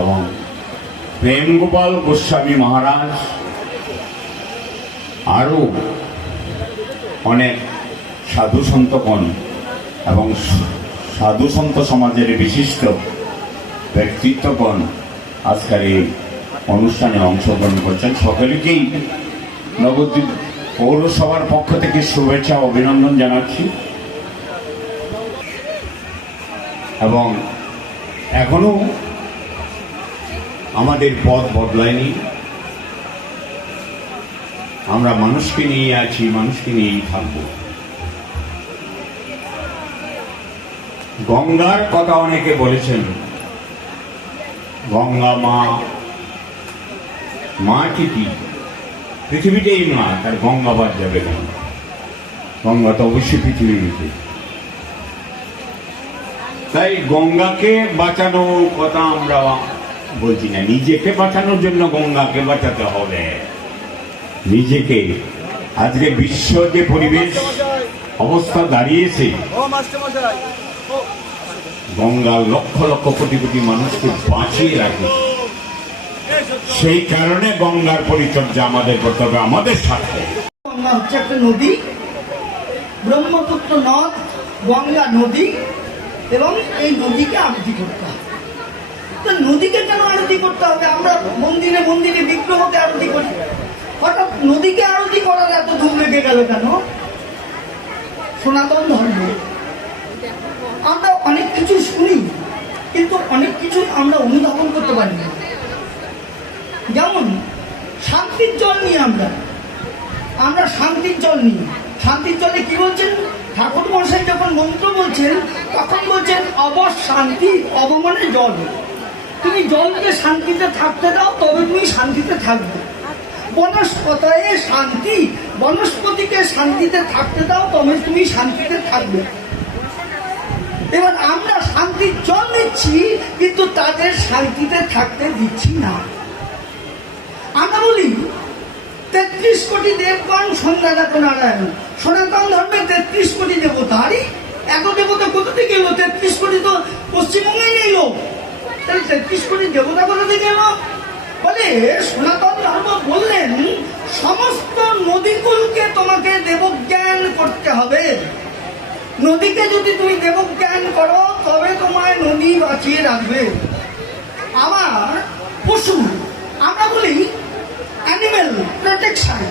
এবং প্রেম গোপাল গোস্বামী মহারাজ আরও অনেক সাধু সন্তগণ এবং সাধু সন্ত সমাজের বিশিষ্ট ব্যক্তিত্বগণ আজকের এই অনুষ্ঠানে অংশগ্রহণ করছেন। সকলকেই নবদ্বীপ পৌরসভার পক্ষ থেকে শুভেচ্ছা অভিনন্দন জানাচ্ছি। এবং এখনও আমাদের পথ বদলায়নি। আমরা মানুষকে নিয়ে আছি, মানুষকে নিয়েই থাকব। গঙ্গার কথা অনেকে বলেছেন, গঙ্গা মা মা ঠিকই পৃথিবীতেই মা, তার গঙ্গা বাদ যাবে কেন? গঙ্গা তো অবশ্যই পৃথিবীর পৃথিবীতে তাই গঙ্গাকে বাঁচানোর কথা আমরা বলছি না নিজেকে বাঁচানোর জন্য গঙ্গাকে বাঁচাতে হবে। নিজেকে। আজকে বিশ্ব যে পরিবেশ অবস্থা দাঁড়িয়েছে গঙ্গা লক্ষ লক্ষ কোটি কোটি মানুষকে বাঁচিয়ে রাখে। সেই কারণে গঙ্গার পরিচর্যা আমাদের করতে হবে আমাদের সাথে গঙ্গা হচ্ছে একটা নদী ব্রহ্মপুত্র নদ গঙ্গা নদী এবং এই নদীকে আরতি করতে হবে। তো নদীকে কেন আরতি করতে হবে? আমরা মন্দিরে মন্দিরে বিগ্রহকে আরতি করি। হঠাৎ নদীকে আরতি করার এত ধুম লেগে গেল কেন? সনাতন ধর্ম। আমরা অনেক কিছু শুনি, কিন্তু অনেক কিছু আমরা অনুধাবন করতে পারি না। যেমন, শান্তির জল নিয়ে আমরা। আমরা শান্তির জল নিই। শান্তির জলে কি বলছেন? ঠাকুর মশাই যখন মন্ত্র বলছেন, তখন বলছেন, অবশ শান্তি, অবমানে জল। তুমি জলকে শান্তিতে থাকতে দাও, তবে তুমি শান্তিতে থাকবে। বনস্পতায় শান্তি, বনস্পতিকে শান্তিতে থাকতে দাও, তবে তুমি শান্তিতে থাকবে। এবার আমরা শান্তির জল নিচ্ছি, কিন্তু তাদের শান্তিতে থাকতে দিচ্ছি না। আমরা বলি, তেত্রিশ কোটি দেবগণ, সন্ধ্যা দেখো নারায়ণ। সনাতন ধর্মে তেত্রিশ কোটি দেবতা এত দেবতা কোথা থেকে এলো? তেত্রিশ কোটি তো পশ্চিমবঙ্গেই নেই লোক। তাহলে তেত্রিশ কোটি দেবতা কোথা থেকে এলো বলে, সনাতন ধর্ম বললেন, সমস্ত নদীকুলকে তোমাকে দেবজ্ঞান করতে হবে। নদীকে যদি তুমি দেবজ্ঞান করো, তবে তোমায় নদী বাঁচিয়ে রাখবে। আবার পশু, আমরা বলি অ্যানিমেল প্রোটেকশন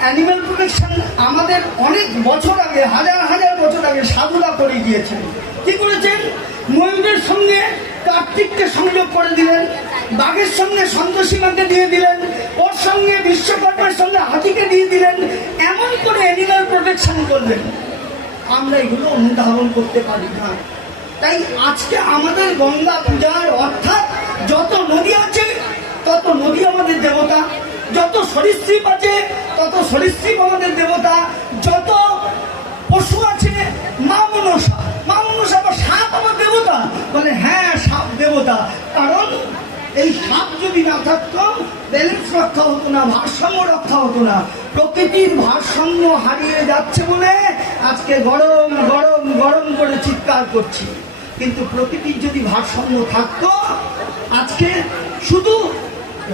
অ্যানিমেল প্রোটেকশন আমাদের অনেক বছর আগে, হাজার হাজার বছর আগে সাধুরা করে গিয়েছেন। কি করেছেন? ময়ূরের সঙ্গে কার্তিককে সংযোগ করে দিলেন, বাঘের সঙ্গে সন্তোষীমাকে দিয়ে দিলেন, ওর সঙ্গে বিশ্বকর্মার সঙ্গে হাতিকে দিয়ে দিলেন, এমন করে অ্যানিমেল প্রোটেকশন করলেন। আমরা এগুলো অনুধাবন করতে পারি না। তাই আজকে আমাদের গঙ্গা পূজার অর্থাৎ যত নদী আছে, তত নদী আমাদের দেবতা, যত সরীসৃপ আছে, তত সরীসৃপ আমাদের দেবতা, যত সাপ কারণ এই সাপ যদি না থাকতো ব্যালেন্স রক্ষা হতো না, ভারসাম্য রক্ষা হতো না। প্রকৃতির ভারসাম্য হারিয়ে যাচ্ছে বলে আজকে গরম গরম গরম করে চিৎকার করছি। কিন্তু প্রকৃতির যদি ভারসাম্য থাকতো, আজকে শুধু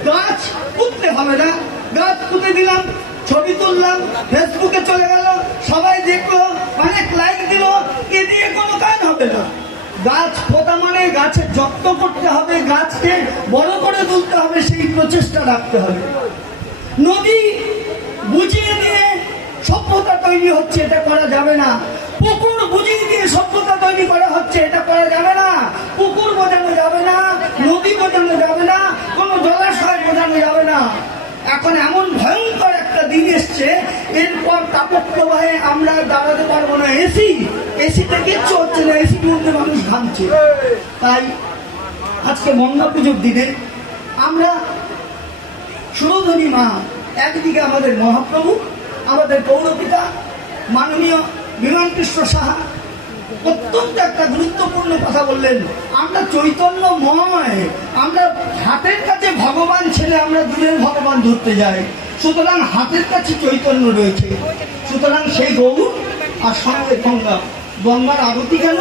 গাছ পুঁততে হবে না। গাছ পুঁতে দিলাম, ছবি তুললাম ফেসবুকে চলে গেল, সবাই দেখল, অনেক লাইক দিল, এ দিয়ে কোনো কাজ হবে না। গাছ পোতা মানে গাছের যত্ন করতে হবে, গাছকে বড় করে তুলতে হবে, সেই প্রচেষ্টা রাখতে হবে। নদী বুঝিয়ে দিয়ে সভ্যতা তৈরি হচ্ছে, এটা করা যাবে না। পুকুর বুঝিয়ে দিয়ে সভ্যতা তৈরি করা হচ্ছে, এটা করা যাবে না। পুকুর বোঝানো যাবে না, নদী বোঝানো যাবে না, কোনো জলাশয় বোঝানো যাবে না। এখন এমন ভয়ঙ্কর একটা দিন এসছে, এরপর তাপক প্রবাহে আমরা দাঁড়াতে পারব না। এসি এসিতে কিচ্ছু হচ্ছে না এসির মধ্যে ঘামছে তাই আজকে গঙ্গা পুজোর দিনে আমরা সুরধনী মা, একদিকে আমাদের মহাপ্রভু, আমাদের পৌরপিতা, মাননীয় বিমান কৃষ্ণ সাহা, অত্যন্ত একটা গুরুত্বপূর্ণ কথা বললেন, আমরা চৈতন্যময়, আমরা হাতের কাছে ভগবান ছেলে, আমরা দূরের ভগবান ধরতে যাই। সুতরাং হাতের কাছে চৈতন্য রয়েছে। সুতরাং সেই গৌর আর সঙ্গে গঙ্গা গঙ্গার আগতি কেন?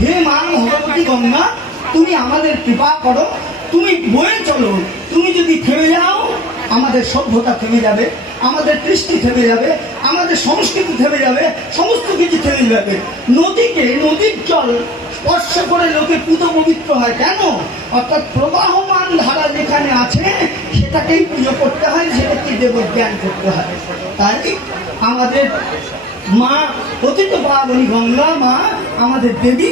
হে মা ভগবতী গঙ্গা, তুমি আমাদের কৃপা করো। তুমি বয়ে চলো। তুমি যদি থেমে যাও, আমাদের সভ্যতা থেমে যাবে, আমাদের কৃষ্টি থেমে যাবে, আমাদের সংস্কৃতি থেমে যাবে, সমস্ত কিছু থেমে যাবে। নদীকে নদীর জল স্পর্শ করে লোকে পুত পবিত্র হয়। কেন? অর্থাৎ প্রবাহমান ধারা যেখানে আছে, সেটাকেই পুজো করতে হয়, সেটাকে দেবজ্ঞান করতে হয়। তাই আমাদের মা পতিত পাবনী গঙ্গা, মা, আমাদের দেবী,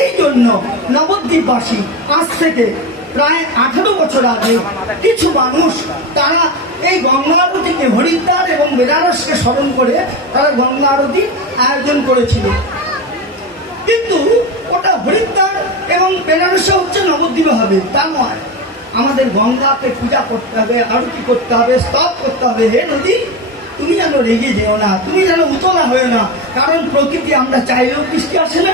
এই জন্য নবদ্বীপবাসী আজ থেকে প্রায় আঠারো বছর আগে কিছু মানুষ তারা এই গঙ্গা আরতিকে হরিদ্বার এবং বেনারসকে স্মরণ করে তারা গঙ্গা আরতির আয়োজন করেছিল। কিন্তু ওটা হরিদ্বার এবং বেনারসে হচ্ছে নবদ্বীপে হবে, তা নয়। আমাদের গঙ্গাকে পূজা করতে হবে, আরতি করতে হবে, স্তব করতে হবে, হে নদী। তুমি যেন রেগে যেও না, তুমি যেন উতলা হয়ে না। কারণ প্রকৃতি আমরা চাইলেও বৃষ্টি আসে না,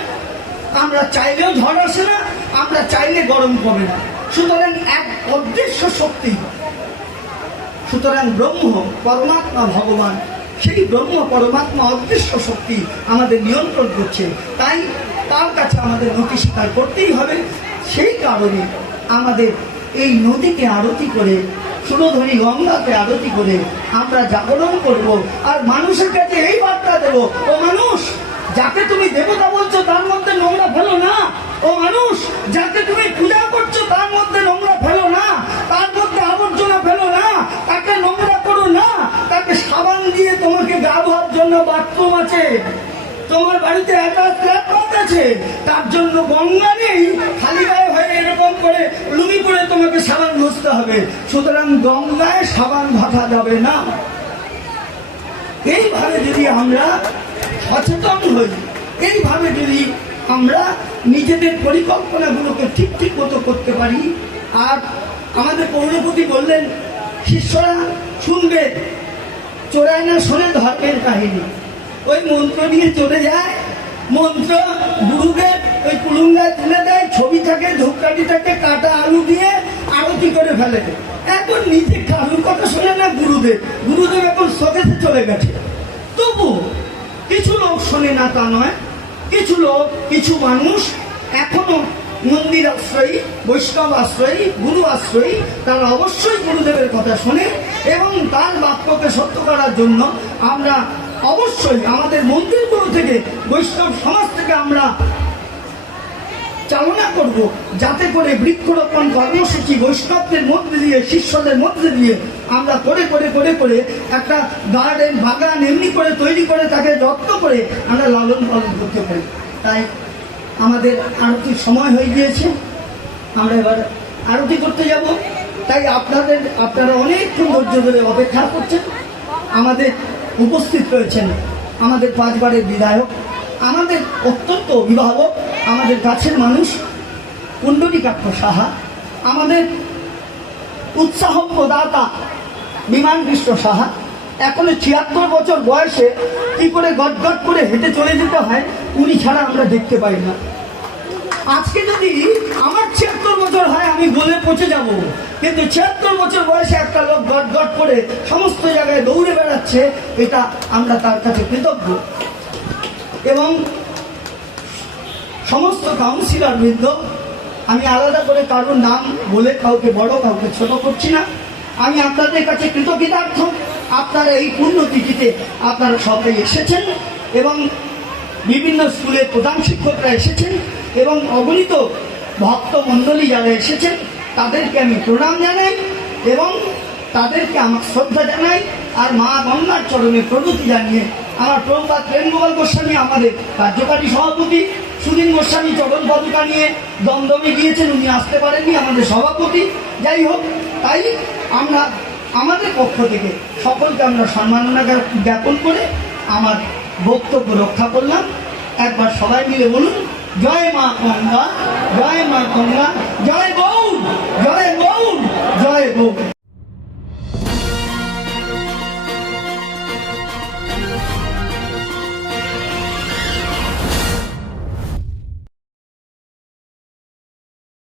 আমরা চাইলেও ঝড় আসে না, আমরা চাইলে গরম কমে না। সুতরাং এক অদৃশ্য শক্তি, সুতরাং ব্রহ্ম, পরমাত্মা, ভগবান, সেই ব্রহ্ম, পরমাত্মা অদৃশ্য শক্তি আমাদের নিয়ন্ত্রণ করছে। তাই তার কাছে আমাদের নথি স্বীকার করতেই হবে। সেই কারণে আমাদের এই নদীকে আরতি করে সুরধনী গঙ্গাকে আরতি করে আমরা জাগরণ করব আর মানুষের কাছে এই বার্তা দেব, ও মানুষ, যাকে তুমি দেবতা বলছো তার মধ্যে নোংরা ফেলো না। ও মানুষ, যাকে তুমি পূজা করছ তার মধ্যে নোংরা ফেলো না। তার মধ্যে আবর্জনা ফেলো না। তাকে নোংরা করো না। তাকে সাবান দিয়ে তোমাকে গা ধোয়ার জন্য বাথরুম আছে। তোমার বাড়িতে একা আছে। তার জন্য গঙ্গা নেই। তোমাকে সাবান ঘষতে হবে। সুতরাং গঙ্গায় সাবান ঘষা যাবে না। এইভাবে যদি আমরা সচেতন হই, এইভাবে যদি আমরা নিজেদের পরিকল্পনাগুলোকে ঠিক ঠিক মতো করতে পারি, আর আমাদের পৌরপতি বললেন, শিষ্যরা শুনবে চোরায় না শোনে ধর্মের কাহিনী। ওই মন্ত্র নিয়ে চলে যায়। মন্ত্র গুরুদেব ওই কুলুঙ্গায় তুলে দেয় ছবি থাকে ধূপকাঠি থাকে কাটা আলু দিয়ে আরতি করে ফেলে? এখন নিজে কালুর কথা শোনে না গুরুদেব? গুরুদেব এখন শোকেসে চলে গেছে। তবু কিছু লোক শোনে না তা নয়। কিছু লোক, কিছু মানুষ এখনও মন্দির আশ্রয়ী, বৈষ্ণব আশ্রয়ী, গুরু আশ্রয়ী, তারা অবশ্যই গুরুদেবের কথা শোনে এবং তার বাক্যকে সত্য করার জন্য আমরা অবশ্যই আমাদের মন্দিরগুলো থেকে বৈষ্ণব সমাজ থেকে আমরা চালনা করব যাতে করে বৃক্ষরোপণ কর্মসূচি বৈষ্ণবদের মধ্যে দিয়ে, শিষ্যদের মধ্যে দিয়ে আমরা করে করে করে করে একটা গার্ডেন বাগান এমনি করে তৈরি করে তাকে যত্ন করে আমরা লালন পালন করতে পারি। তাই আমাদের আরতির সময় হয়ে গিয়েছে। আমরা এবার আরতি করতে যাব। তাই আপনাদের, আপনারা অনেকক্ষণ ধৈর্য ধরে অপেক্ষা করছেন। আমাদের উপস্থিত রয়েছেন আমাদের পাঁচবারের বিধায়ক আমাদের অত্যন্ত অভিভাবক, আমাদের কাছের মানুষ, কুণ্ডলিকাক্ষ সাহা, আমাদের উৎসাহ প্রদাতা বিমান কৃষ্ণ সাহা। এখনও ছিয়াত্তর বছর বয়সে কি করে গটগট করে হেঁটে চলে যেতে হয়, উনি ছাড়া আমরা দেখতে পাই না। আজকে যদি আমার ছিয়াত্তর বছর হয়, আমি বলে পচে যাব। কিন্তু ছিয়াত্তর বছর বয়সে একটা লোক গট গট করে সমস্ত জায়গায় দৌড়ে বেড়াচ্ছে, এটা আমরা তার কাছে কৃতজ্ঞ। এবং সমস্ত কাউন্সিলর বৃন্দ, আমি আলাদা করে কারোর নাম বলে কাউকে বড়, কাউকে ছোট করছি না। আমি আপনাদের কাছে কৃতজ্ঞতার্থ আপনারা এই পূর্ণতিথিতে আপনারা সবাই এসেছেন এবং বিভিন্ন স্কুলের প্রধান শিক্ষকরা এসেছেন এবং অগণিত ভক্ত মণ্ডলী যারা এসেছেন, তাদেরকে আমি প্রণাম জানাই এবং তাদেরকে আমার শ্রদ্ধা জানাই আর মা গঙ্গার চরণে প্রণতি জানিয়ে আমার প্রভুপাত প্রেম গোপাল গোস্বামী আমাদের কার্যকারী সভাপতি। সুদিন গোস্বামী চরণ পদকা নিয়ে দমদমে গিয়েছেন, উনি আসতে পারেননি, আমাদের সভাপতি। যাই হোক, তাই আমরা আমাদের পক্ষ থেকে সকলকে আমরা সম্মাননা জ্ঞাপন করে আমার বক্তব্য রক্ষা করলাম। একবার সবাই মিলে বলুন, জয় মা গঙ্গা, জয় মা গঙ্গা, জয় গৌর জয় গৌর জয় গৌর।